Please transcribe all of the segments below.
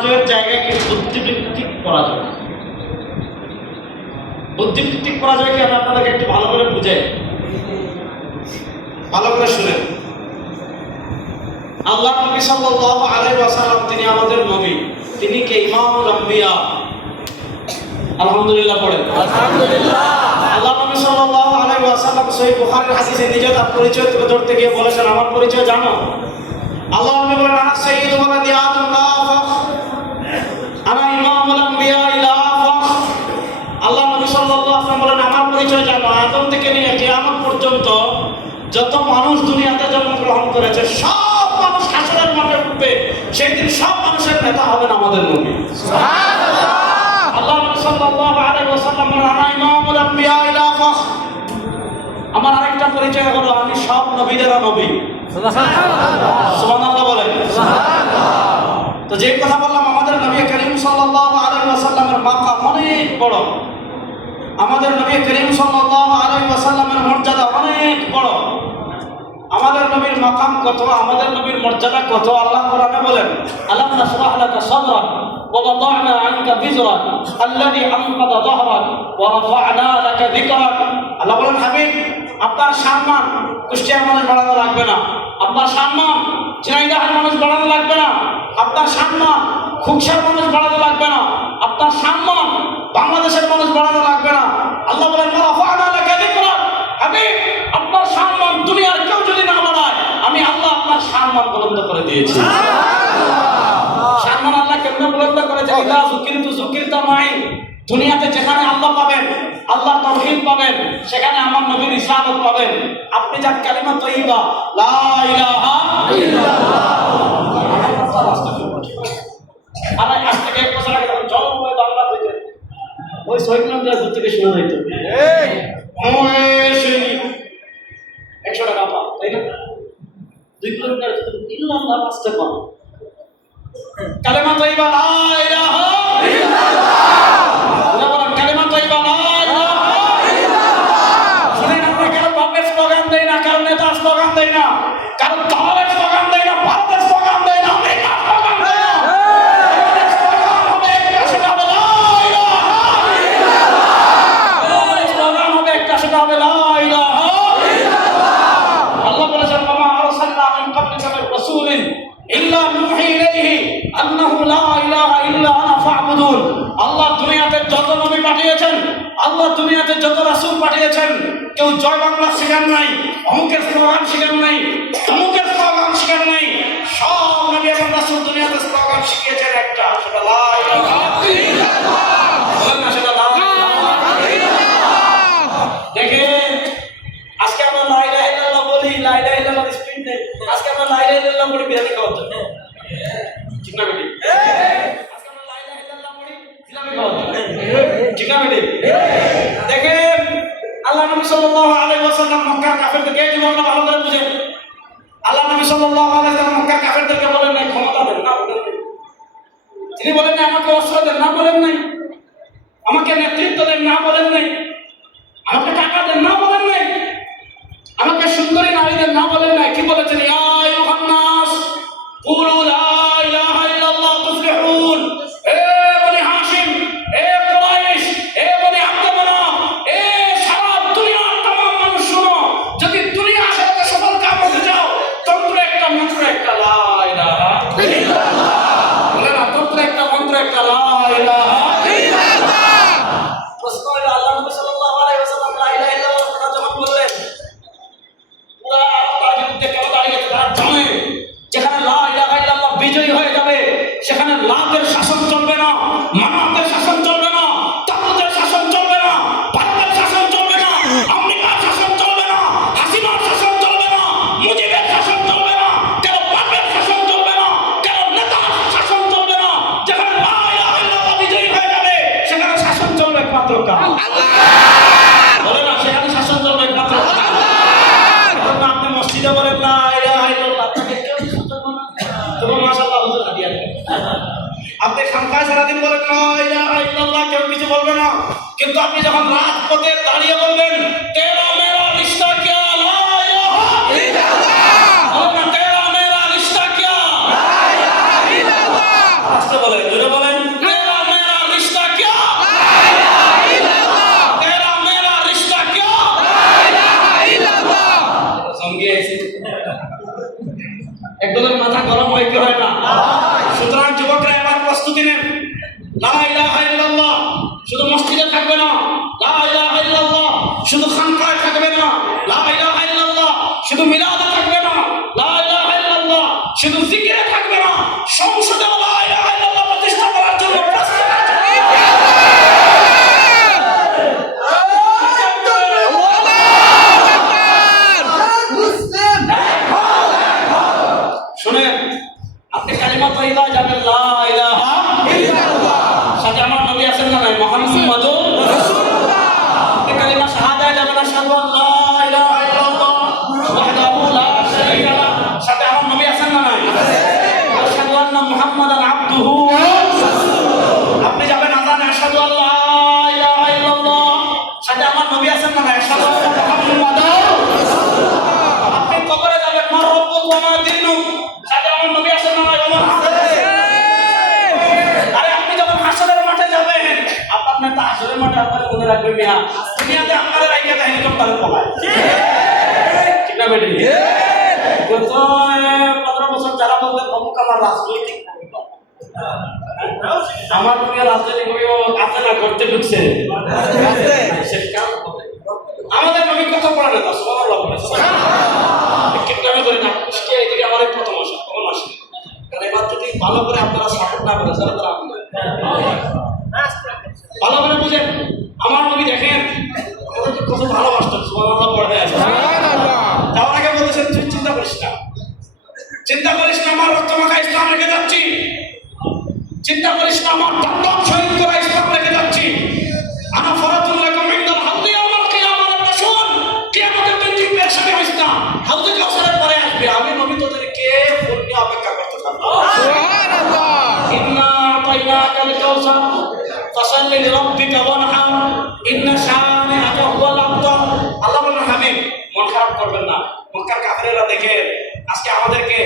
পরাজয়ের জায়গায় কি বুদ্ধিভিত্তিক পরাজয়। বুদ্ধিভিত্তিক পরাজয় কি আমি আপনাদেরকে একটু ভালো করে বুঝাই, ভালো করে শুনেন। আল্লাহ নবী সাল্লাল্লাহু আলাইহি ওয়াসাল্লাম তিনি আমাদের নবী, তিনি কে? ইমামুল আম্বিয়া। আলহামদুলিল্লাহ পড়েন আলহামদুলিল্লাহ। আল্লাহ নবী সাল্লাল্লাহু আলাইহি ওয়াসাল্লাম সহিহ বুখারীর হাদিসে নিজে তার পরিচয় তুলে ধরতে গিয়ে বলেছেন, আমার পরিচয় জানো? আল্লাহ নবী বলেন, আনা সাইয়্যিদু ওয়ালাদি আদম লা ফাখর, আনা ইমামুল আম্বিয়া লা ফাখর। আল্লাহ নবী সাল্লাল্লাহু আলাইহি ওয়াসাল্লাম বলেন, আমার পরিচয় জানো? আদম থেকে নিয়ে কিয়ামত পর্যন্ত যত মানুষ দুনিয়াতে জন্মগ্রহণ করেছে সব মানুষ হাসরের মাঠে উঠবে, সেই দিন সব মানুষের নেতা হবেন আমাদের নবী। সুবহানাল্লাহ। আল্লাহ নবী সাল্লাল্লাহু আলাইহি ওয়াসাল্লাম বলেন, আনা ইমামুল আম্বিয়া লা ফাখর। আমার আরেকটা পরিচয় হলো আমি সব নবীদেরও নবী। সুবহানাল্লাহ। সুবহানাল্লাহ বলেন সুবহানাল্লাহ। তো যে কথা বললাম, আমাদের নবী করিম সাল্লাল্লাহু আলাইহি ওয়াসাল্লামের মাকাম অনেক বড়, আমাদের নবী করিম সাল্লাল্লাহু আলাইহি ওয়াসাল্লামের মর্যাদা অনেক বড়। আমাদের নবীর মাকাম কত, আমাদের নবীর মর্যাদা কত, আল্লাহ কোরআনে বলেন, আলাম নাশরাহ লাকা সাদরাক ওয়া ওয়াদা'না আনকা বিজরাক আল্লাযী আনকাযা যাহরাক ওয়া রাফা'না লাকা যিকরাক। আল্লাহ বলেন, হাবিব আপনার সম্মান কুষ্টিয়ার মানুষ বাড়ানো লাগবে না, আপনার সম্মান ঝিনাইদহের মানুষ বাড়ানো লাগবে না, আপনার সম্মান খুকসার মানুষ বাড়ানো লাগবে না, আপনার সম্মান বাংলাদেশের মানুষ বাড়ানো লাগবে না। আল্লাহ বলেন, ওয়া রাফা'না লাকা যিকরাক। হাবিব আপনার সম্মান দুনিয়ার কেউ যদি না বাড়ায়, আমি আল্লাহ আপনার সম্মান বুলন্দ করে দিয়েছি। সম্মান আল্লাহ কেমনে বুলন্দ করেছে? ইদা যুকিরতু যুকিরতা মাই। দুনিয়াতে যেখানে আল্লাহ পাবেন, আল্লাহর তাওহীদ পাবেন, সেখানে আমার নবীর রিসালাত পাবেন। আপনি যার কালিমা তাইয়্যিবা লা ইলাহা ইল্লাল্লাহ। আর আজ থেকে 1 বছর আগে যখন জন্ম হয়ে বাংলা হইতেন, ওই 6 কিলোমিটার দূর থেকে শোনা যাইত, এই ওই 100 টাকা পাও, তাই না? 2 কিলোমিটার ইল্লাল্লাহ আসতে পারো, কালেমা তাইয়্যিবা লা ইলাহা ইল্লাল্লাহ। আল্লাহ বলেন, কালেমা তাইয়্যিবা লা ইলাহা ইল্লাল্লাহ। শুনেন, আমরা কারো বাপের স্লোগান দেই না, কারো নেতা স্লোগান দেই না, কারো দলের স্লোগান দেই না, ভারতের স্লোগান দেই না, আমেরিকার স্লোগান দেই না। আমাদের স্লোগান হবে একটা, সেটা হবে লা ইলাহা ইল্লাল্লাহ। এই স্লোগান হবে একটা, সেটা হবে লা ইলাহা ইল্লাল্লাহ। আল্লাহ বলেছেন, ওয়া মা আরসালনা মিন ক্বাবলিকা মির রাসূলিন ইল্লা নুহি ইলাইহি আন্নাহু লা ইলাহা ইল্লা আনা ফা'বুদুন। আল্লাহ দুনিয়াতে যত নবী পাঠিয়েছেন, আল্লাহ দুনিয়াতে যত রাসূল পাঠিয়েছেন, কেউ জয় বাংলা শিখান নাই, অমুকের স্লোগান শিখান নাই, তমুকের স্লোগান শিখান নাই। সব নবী এবং রাসূল দুনিয়াতে স্লোগান শিখিয়েছেন একটা, সেটা লা ইলাহা ইল্লাল্লাহ। বলেন না, সেটা লা ইলাহা ইল্লাল্লাহ। দেখেন, আজকে আমরা লা ইলাহা ইল্লাল্লাহ বলি, লা ইলাহা ইল্লাল্লাহ স্পিড নেই। আজকে আমরা লা ইলাহা ইল্লাল্লাহ বলি বিরিয়ানি খাওয়ার জন্য, ঠিক না বেটি? আজকে আমরা লা ইলাহা ইল্লাল্লাহ বলি জিলাপি খাওয়ার জন্য, ঠিক না বেটি? দেখেন, আল্লাহ নবী সাল্লাল্লাহু আলাইহি ওয়াসাল্লাম মক্কার কাফেরদেরকে, এই যুবকরা ভালো করে বুঝেন, আল্লাহ নবী সাল্লাল্লাহু আলাইহি ওয়াসাল্লাম মক্কার কাফেরদেরকে বলেন নাই ক্ষমতা দেন, না বলেন নাই। তিনি বলেন নাই আমাকে অস্ত্র দেন, না বলেন নাই। আমাকে নেতৃত্ব দেন, না বলেন নাই। আমাকে টাকা দেন, না বলেন নাই। আমাকে সুন্দরী নারী দেন, না বলেন নাই। কি বলেছেন? ইয়া আইয়ুহান নাস কুলু লা ইলাহা ইল্লাল্লাহ তুফলিহুন। এ বনি হাশিম, এ কুরাইশ, এ বনি আব্দ মানাফ, এ সারা দুনিয়ার तमाम মানুষ শুনো, যদি দুনিয়া আখিরাতে সফল কাম হতে চাও, তন্ত্র একটা মন্ত্র একটা, লা ইলাহা ইল্লাল্লাহ। বলেন না, তন্ত্র একটা মন্ত্র একটা, লা ইলাহা ইল্লাল্লাহ। প্রশ্ন হলো, আল্লাহ নবী সাল্লাল্লাহু আলাইহি ওয়াসাল্লাম লা ইলাহা ইল্লাল্লাহ কথা যখন বললেন, পুরা তার বিরুদ্ধে কেন দাঁড়িয়েছে? তারা জানে যেখানে লা ইলাহা ইল্লাল্লাহ বিজয়ী হয়ে যাবে, সেখানে লাতের শাসন চলবে না, মানাতের শাসন চলবে না, তাগুতের শাসন চলবে না, ভারতের শাসন চলবে না, আমেরিকার শাসন চলবে না, হাসিনার শাসন চলবে না, মুজিবের শাসন চলবে না, কারো বাপের শাসন চলবে না, কারো নেতার শাসন চলবে না। যেখানে লা ইলাহা ইল্লাল্লাহ বিজয়ী হয়ে যাবে, সেখানে শাসন চলবে একমাত্র কার? আল্লাহ। বলে না, সেখানে শাসন চলবে একমাত্র কার? আপনি মসজিদে বলেন লা ইলাহা ইল্লাল্লাহ, আপনাকে কেউ শাসন করবে না। তবে মাশাআল্লাহ হুজুর হাদিয়া দেন। আপনি খানকায় সারাদিন বলেন লা ইলাহা ইল্লাল্লাহ, কেউ কিছু বলবে না। কিন্তু আপনি যখন রাজপথে দাঁড়িয়ে বলবেন তেরা মেরা রিশতা কিয়া লা ইলাহা ইল্লাল্লাহ, বলেন তেরা মেরা রিশতা কিয়া লা ইলাহা ইল্লাল্লাহ, আসতে বলেন লা ইলাহা ইল্লাল্লাহ, সাথে আমার নবী আছেন না নাই, মুহাম্মাদুর রাসূলুল্লাহ। এই কালিমা শাহাদাত যাবেন, আশহাদু আল্লা ইলাহা ইল্লাল্লাহ ওয়াহদাহু লা শারীকা লাহ, সাথে আমার নবী আছেন না নাই, আশহাদু আন্না মুহাম্মাদান আবদুহু ওয়া রাসূলুহু। আপনি যাবেন আযানে, আশহাদু আল্লা ইলাহা ইল্লাল্লাহ, সাথে আমার নবী আছেন না নাই, আশহাদু আন্না মুহাম্মাদান রাসূলুল্লাহ। আপনি কবরে যাবেন, মা রব্বুক ওয়া মা দীনুক, সাথে আমার নবী আছেন না নাই, আমার আরে আপনি যখন হাসরের মাঠে যাবেন, আপনার তো হাসরের মাঠে আপনার মনে রাখবেন মিয়া, দুনিয়াতে আপনাদের রাইখা দেয় হেলিকপ্টারে পলায়, ঠিক না বেটি? গত 15 বছর যারা বলতেন অমুক আমার রাজনৈতিক ভূমিকা, আমার প্রিয় রাজনৈতিক ভূমিকা আছে না, করতে ঢুকছে আমাদের নবী কথা পড়ে না, সুবহানাল্লাহ বলে কিতাবে করে না, সে এদিকে আমার প্রথম আসে, কখন আসে, কারণ এবার যদি ভালো করে আপনারা সাপোর্ট না করেন তাহলে তারা আপনাদের ভালো করে বুঝেন। আমার নবী দেখেন আমাদেরকে কত ভালোবাসতেন, সুবহানাল্লাহ পড়ে আছে। যাওয়ার আগে বলতেছেন তুই চিন্তা করিস না, চিন্তা করিস না, আমার রক্ত মাখা ইসলাম রেখে যাচ্ছি, চিন্তা করিস না, আমার দম শহীদ করা ইসলাম রেখে যাচ্ছি। আনা ফরাতুল লাকুম ইনদাল হাউদি ইয়াউমাল কিয়ামাহ, রাসূল কিয়ামতের দিন তুই পেরেশানি হইস না, হাউজে কাউসারের পরে আসবে, আমি নবী তোদেরকে ফোন নিয়ে অপেক্ষা করতে থাকবো। সুবহানাল্লাহ। ইন্না আতাইনাকাল কাউসার ফাসাল্লি লিরাব্বিকা ওয়ানহার ইন্না শানিআকা হুয়াল আবতার। আল্লাহ বলেন হাবিব মন খারাপ করবেন না। মক্কার কাফেররা দেখেন আজকে আমাদেরকে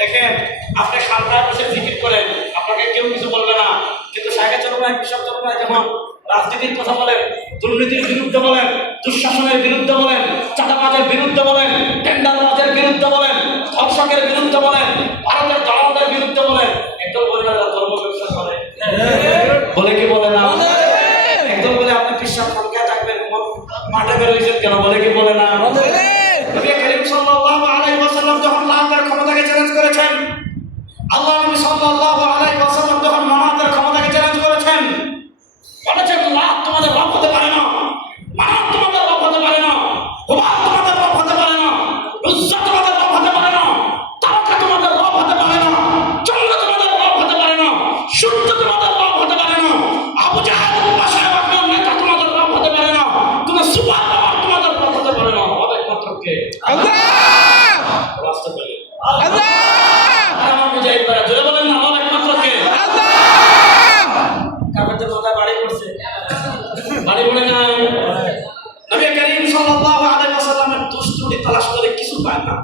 দেখেন, আপনি খানকায় বসে জিকির করেন, আপনাকে কেউ কিছু বলবে না, কিন্তু শাহেখ চরমায় কৃষক চরমায় যেমন রাজনীতির কথা বলেন, দুর্নীতির বিরুদ্ধে বলেন, দুঃশাসনের বিরুদ্ধে বলেন, চাঁদাবাজের বিরুদ্ধে বলেন, টেন্ডারবাজের বিরুদ্ধে বলেন, ধর্ষকের বিরুদ্ধে বলেন, ভারতের দালালদের বিরুদ্ধে বলেন, একদম বলে না ধর্ম ব্যবসা করে, বলে কি বলে না, একদম বলে আপনি বিশ্বাস খানকায় থাকবেন, মাঠে বেরোয়েছেন কেন, বলে কি বলে না। নবী করিম সাল্লাল্লাহু আলাইহি ওয়াসাল্লাম যখন লাতের ক্ষমতাকে চ্যালেঞ্জ করেছেন, আল্লাহ নবী সাল্লাল্লাহু আলাইহি ওয়াসাল্লাম যখন মানাতের ক্ষমতাকে চ্যালেঞ্জ করেছেন, বলেছেন লাত তোমাদের রব হতে পারে না, মানাত তোমাদের রব হতে পারে না, হুবাল তোমাদের রব হতে পারে না, উজ্জা তোমাদের রব হতে পারে না, তারকা তোমাদের রব হতে পারে না, চন্দ্র তোমাদের রব হতে পারে না, সূর্য তোমাদের রব হতে পারে না, আবু জাহেল বাদশাহ আপনার নেতা তোমাদের রব হতে পারে না, তুমি সুপার পাওয়ার তোমাদের রব হতে পারে না, হবে একমাত্র কে? আল্লাহ। রাস্তা পেলে আল্লাহ। আমার মুজাহিদ ভাইরা জোরে বলেন না, হবে একমাত্র কে? আল্লাহ। কাফেরদের মাথায় বাড়ি পড়ছে, বাড়ি পড়ে না। নবী করিম সাল্লাল্লাহু আলাইহি ওয়াসাল্লামের দুষ্টুটি তালাশ করে কিছু পায় না,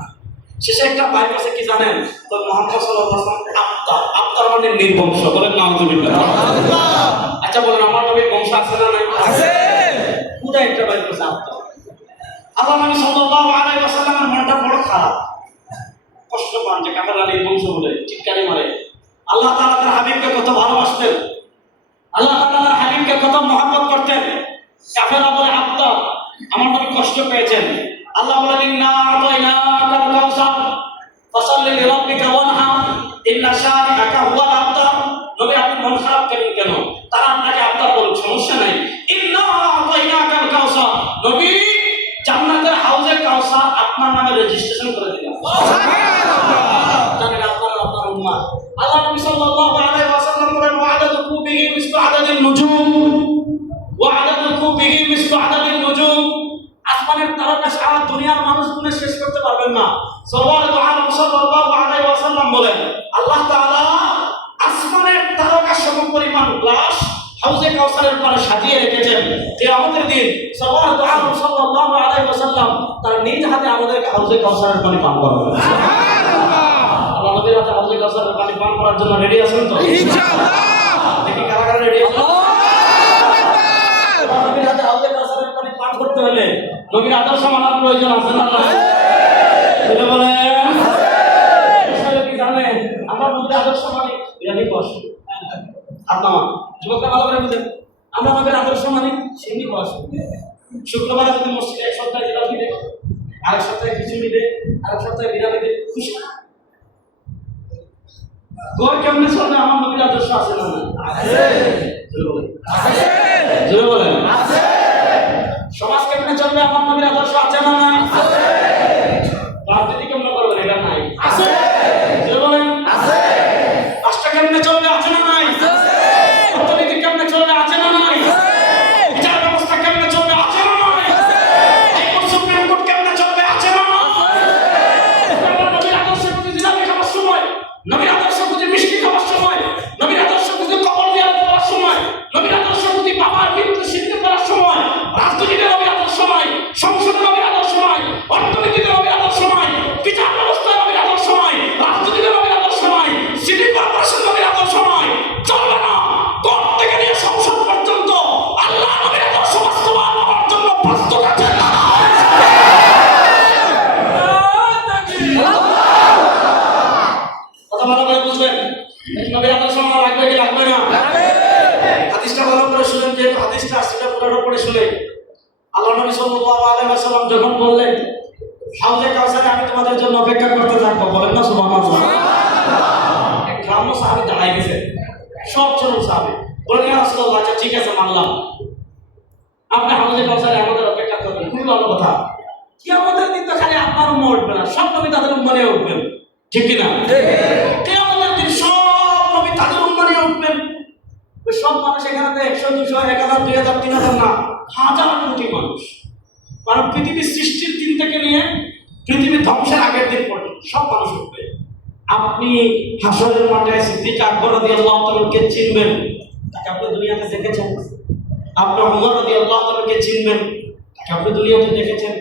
শেষে একটা পাই পাশে কি জানেন, তো মুহাম্মদ সাল্লাল্লাহু আলাইহি ওয়াসাল্লাম আবতার, আবতার মানে নির্বংশ, বলেন নাউযুবিল্লাহ। আচ্ছা বলেন আমার নবীর বংশ আছে না নাই? আছে। পুরো একটা পাই পাশে আবতার। আল্লাহ নবী সাল্লাল্লাহু আলাইহি ওয়াসাল্লামের মনটা বড় খারাপ, কষ্ট পান যে কাফেররা নির্বংশ বলে চিৎকারে মারে। আল্লাহ তাআলা তার হাবিবকে কত ভালোবাসতেন, আল্লাহ তাআলা তার হাবিবকে কত মহব্বত করতেন। কাফেররা বলে আবতার, আমার নবী কষ্ট পেয়েছেন। আল্লাহ বলেন ইন্না আতাইনাকাল কাউসার ফাসাল্লি লিরাব্বিকা ওয়ানহার ইন্না শানিআকা হুয়াল আবতার। নবী আপনি মন খারাপ করেন কেন? তারা আপনাকে আবতার বলুন, সমস্যা নাই। ইন্না আতাইনাকাল কাউসার, নবী জান্নাতের হাউজে কাউসার আপনার নামে রেজিস্ট্রেশন করে দিলাম। সুবহানাল্লাহ। জানেন আপনারা আপনার উম্মাহ। আল্লাহ নবী সাল্লাল্লাহু আলাইহি ওয়াসাল্লাম বলেন ওয়া'দাদু কুবিহি মিসলু আদাদিন নুজুম, ওয়া'দাদু কুবিহি মিসলু আদাদিন নুজুম। আসমানের তারকা সারা দুনিয়ার মানুষ গুণে শেষ করতে পারবেন না। সাল্লাল্লাহু আলাইহি ওয়াসাল্লাম বলেন আল্লাহ তাআলা আসমানের তারকা সমপরিমাণ গ্লাস হাউজে কাউসারের পারে সাজিয়ে রেখেছেন। কিয়ামতের দিন সাল্লাল্লাহু আলাইহি ওয়াসাল্লাম তার নিজ হাতে আমাদেরকে হাউজে কাউসারের পানি পান করাবেন। সুবহানাল্লাহ। আল্লাহ নবীর হাতে হাউজে কাউসারের পানি পান করার জন্য রেডি আছেন তো? ইনশাআল্লাহ। দেখি কারা কারা রেডি আছেন? আল্লাহ নবীর হাতে হাউজে কাউসারের পানি পান করতে হলে নবীর আদর্শ মানার প্রয়োজন আছে না? এটা বলে আছে। কি জানেন আমার নবীর আদর্শ মানে বিরানি কষ্ট। আপনারা যুবকরা ভালো করে বুঝেন, আমরা আমাদের আদর্শ মানে সিন্নি কষ্ট। শুক্রবার যদি মসজিদে এক সপ্তাহে জিলাপি দেয়, আরেক সপ্তাহে খিচুড়ি দেয়, আরেক সপ্তাহে বিরিয়ানি দেয়, খুশি না? গড় কেমনে চলবে? আমার নবীর আদর্শ আছে না? আছে। জোরে বলেন আছে। সমাজ কেমনে চলবে? আমার নবীর আদর্শ আছে না? আছে। রাজনীতি কেমনে করবেন? এটা নাই। আছে। জোরে বলেন আছে। রাষ্ট্র কেমনে চলবে? হাদিসটা ভালো করে শুনেন, যে হাদিসটা আসলে পুরোটা পড়ে শুনে। আল্লাহ নবী সাল্লাল্লাহু আলাইহি ওয়াসাল্লাম যখন বললেন হাউজে কাউসারে আমি তোমাদের জন্য অপেক্ষা করতে থাকবো, বলেন না সুবহানাল্লাহ। এক গ্রাম্য সাহাবী দাঁড়ায় গেছে, সব ছোট সাহাবী, বলেন ইয়া রাসূলুল্লাহ, আচ্ছা ঠিক আছে মানলাম, আপনি হাউজে কাউসারে আমাদের অপেক্ষা করবেন, খুব ভালো কথা। কিয়ামতের দিন তো খালি আপনার উম্মত উঠবে না, সব নবী তাদের উম্মতে উঠবেন, ঠিক কি না? কিয়ামতের দিন সব নবী তাদের উম্মতে উঠবেন। ওই সব মানুষ এখানে 100, 200, 1000, 2000, 3000 না, হাজার কোটি মানুষ। কারণ পৃথিবীর সৃষ্টির দিন থেকে নিয়ে পৃথিবী ধ্বংসের আগের দিন পর্যন্ত সব মানুষ উঠবে। আপনি হাসরের মাঠে সিদ্দিক আকবর রাদিয়াল্লাহু তাআলাকে চিনবেন, তাকে আপনি দুনিয়াতে দেখেছেন। আপনি ওমর রাদিয়াল্লাহু তাআলাকে চিনবেন, তাকে আপনি দুনিয়াতে দেখেছেন।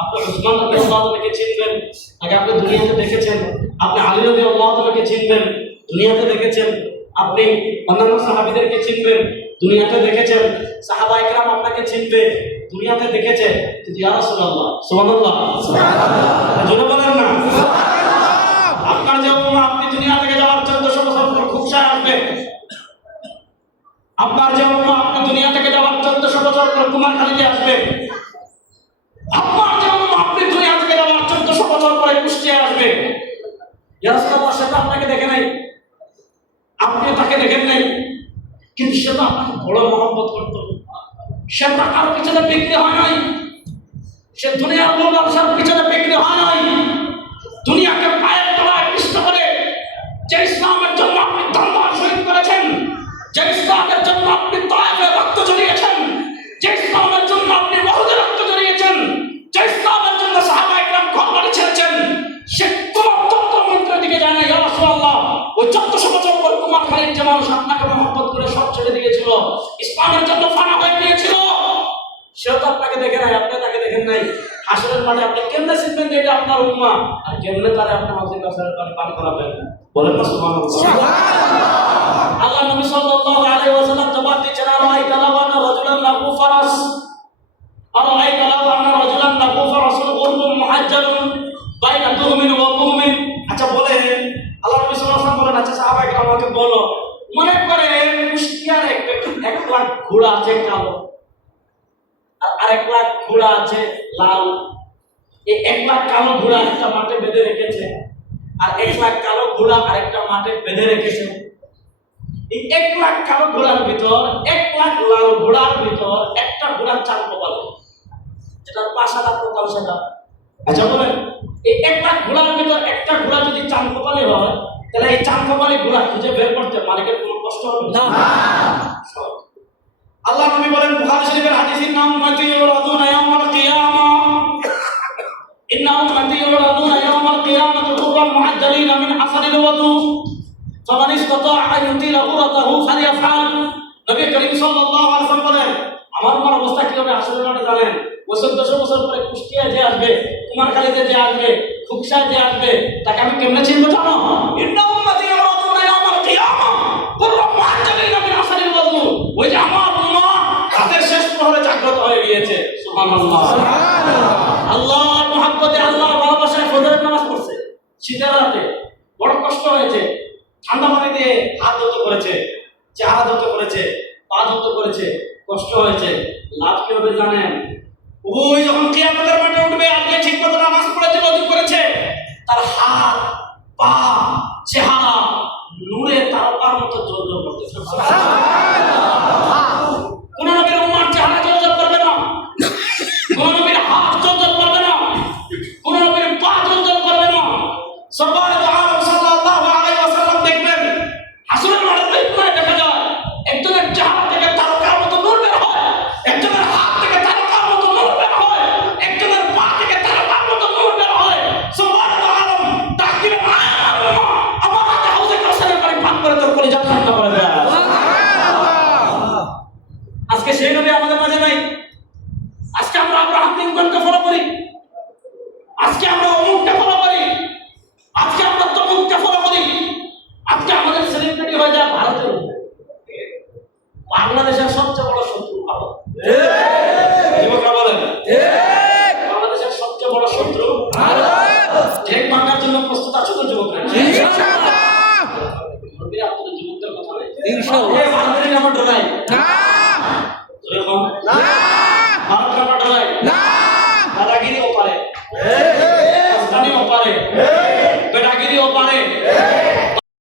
আপনি উসমান রাদিয়াল্লাহু তাআলাকে চিনবেন, তাকে আপনি দুনিয়াতে দেখেছেন। আপনি আলী রাদিয়াল্লাহু তাআলাকে চিনবেন, দুনিয়াতে দেখেছেন। আপনি অন্যান্য সাহাবীদেরকে চিনবেন, দুনিয়াতে দেখেছেন। সাহাবায়ে কেরাম আপনাকে চিনবে, দুনিয়াতে দেখেছে। কিন্তু ইয়া রাসূলুল্লাহ, সুবহানাল্লাহ, সুবহানাল্লাহ, জোরে বলেন না সুবহানাল্লাহ। আপনার যে উম্মাহ, আপনি দুনিয়া থেকে যাওয়ার 1400 বছর পর খুবসায় আসবে। আপনার যে উম্মাহ, আপনি দুনিয়া থেকে যাওয়ার 1400 বছর পর কুমারখালীতে আসবে। আপনার যে উম্মাহ, আপনি দুনিয়া থেকে যাওয়ার 1400 বছর পরে কুষ্টিয়ায় আসবে। ইয়া রাসূলুল্লাহ, সেটা আপনাকে দেখে নাই, আপনি তাকে দেখেন নাই, কিন্তু সে তো আপনাকে বড় মহব্বত করত। সে টাকার পিছনে বিক্রি হয় নাই, সে দুনিয়ার ব্যবসার পিছনে বিক্রি হয় নাই। দুনিয়াকে পায়ের তলায় পিষ্ট করে যে ইসলামের জন্য আপনি দ্বন্দ্ব শহীদ করেছেন, যে ইসলামের জন্য আপনি তায়েফে রক্ত ঝরিয়েছেন, যে ইসলামের জন্য আপনি উহুদে রক্ত ঝরিয়েছেন, যে ইসলামের জন্য সাহাবায়ে কেরাম ঘরবাড়ি ছেড়েছেন, সে তোমার তন্ত্রের দিকে যায় না। ইয়া রাসূলুল্লাহ, ওই 1400 বছর পর কুমারখালীর যে মানুষ আপনাকে মহব্বত করে সব ছেড়ে দিয়েছিল, ইসলামের জন্য ফানা হয়ে গিয়েছিল, সেও তো আপনাকে দেখে নাই, আপনি তাকে দেখেন নাই। হাসরের মাঠে আপনি কেমনে চিনবেন যে এটা আপনার উম্মাহ, আর কেমনে তারে আপনি হাউজে কাউসারের পানি পান করাবেন? বলেন না সুবহানাল্লাহ, সুবহানাল্লাহ। আল্লাহ নবী সাল্লাল্লাহু আলাইহি ওয়াসাল্লাম জবাব দিচ্ছেন, আরাইতা লাউ আন্না রাজুলান লাহু ফারাস, আরাইতা লাউ আন্না রাজুলান লাহু ফারাসুন গুরবুন মুহাজ্জালুন বাইনা তুহমিন ওয়া তুহমিন। আচ্ছা বলেন, আল্লাহ নবী সাল্লাল্লাহু আলাইহি ওয়াসাল্লাম বলেন, আচ্ছা সাহাবায়ে কেরাম আমাকে বলো, মনে করে কুষ্টিয়ার এক লাখ ঘোড়া আছে কালো, আর 1 লাখ ঘোড়া আছে লাল। এই 1 লাখ কালো ঘোড়া একটা মাঠে বেঁধে রেখেছে, আর 1 লাখ কালো ঘোড়া আরেকটা মাঠে বেঁধে রেখেছে। এই 1 লাখ কালো ঘোড়ার ভিতর 1 লাখ লাল ঘোড়ার ভিতর একটা ঘোড়ার চাল কপালে, যেটার পাশাটা কপাল সেটা। আচ্ছা বলেন, এই 1 লাখ ঘোড়ার ভিতর একটা ঘোড়া যদি চাল কপালে হয়, তাহলে এই চাল কপালে ঘোড়া খুঁজে বের করতে মালিকের কোনো কষ্ট হবে না। আল্লাহ নবী বলেন বুখারী শরীফের হাদিস, ইন্না উম্মতি ইউরাদুনা ইয়াওমাল কিয়ামা, ইন্না উম্মতি ইউরাদুনা ইয়াওমাল কিয়ামাতি কুররান মুহাজ্জালিনা মিন হাসানিল ওয়াদু, ফামান ইসতাতাআ আন ইউতিলা গুরাতাহু ফালিয়াফআল। নবী করিম সাল্লাল্লাহু আলাইহি ওয়াসাল্লাম বলেন, আমার আমার অবস্থা কি হবে হাসরের মাঠে জানেন? 1400 বছর পরে কুষ্টিয়া যে আসবে, কুমারখালীতে যে আসবে, খুকসায় যে আসবে, তাকে আমি কেমনে চিনব জানো? ইন্না উম্মতি ইউরাদুনা ইয়াওমাল কিয়ামা কুররান মুহাজ্জালিনা মিন হাসানিল ওয়াদু। ওই যে আমার রাতের শেষ প্রহরে জাগ্রত হয়ে গিয়েছে, সুবহানাল্লাহ, সুবহানাল্লাহ। আল্লাহর মহব্বতে, আল্লাহর ভালোবাসায় ফজরের নামাজ পড়ছে, শীতের রাতে বড় কষ্ট হয়েছে, ঠান্ডা পানি দিয়ে হাত ধুতে করেছে, চেহারা ধুতে করেছে, পা ধুতে করেছে, কষ্ট হয়েছে। লাভ কি হবে জানেন? ওই যখন কিয়ামতের মাঠে উঠবে, আজকে ঠিক মতো নামাজ পড়েছে, ওযু করেছে, তার হাত পা চেহারা নূরে তারকার মতো জ্বলজ্বল করতেছে, সুবহানাল্লাহ। কোন নবীর উম্মার চেহারা জ্বলজ্বল করবে না, কোন নবীর হাত জ্বলজ্বল করবে না, কোন নবীর পা জ্বলজ্বল করবে না। সরকারে দু আলম সাল্লাল্লাহু আলাইহি ওয়াসাল্লাম দেখবেন হাসরের মাঠে দেখা যায় একজনের চেহারা থেকে তারকার মতো নূর বের হয়, একজনের হাত থেকে তারকার মতো নূর বের হয়, একজনের পা থেকে তারকার মতো নূর বের হয়। সরকারে দু আলম ডাক দিবেন, আমার হাতে হাউজে কাউসারের পানি পান করে তোর কলিজা ঠান্ডা করে দেয়। নারায়ে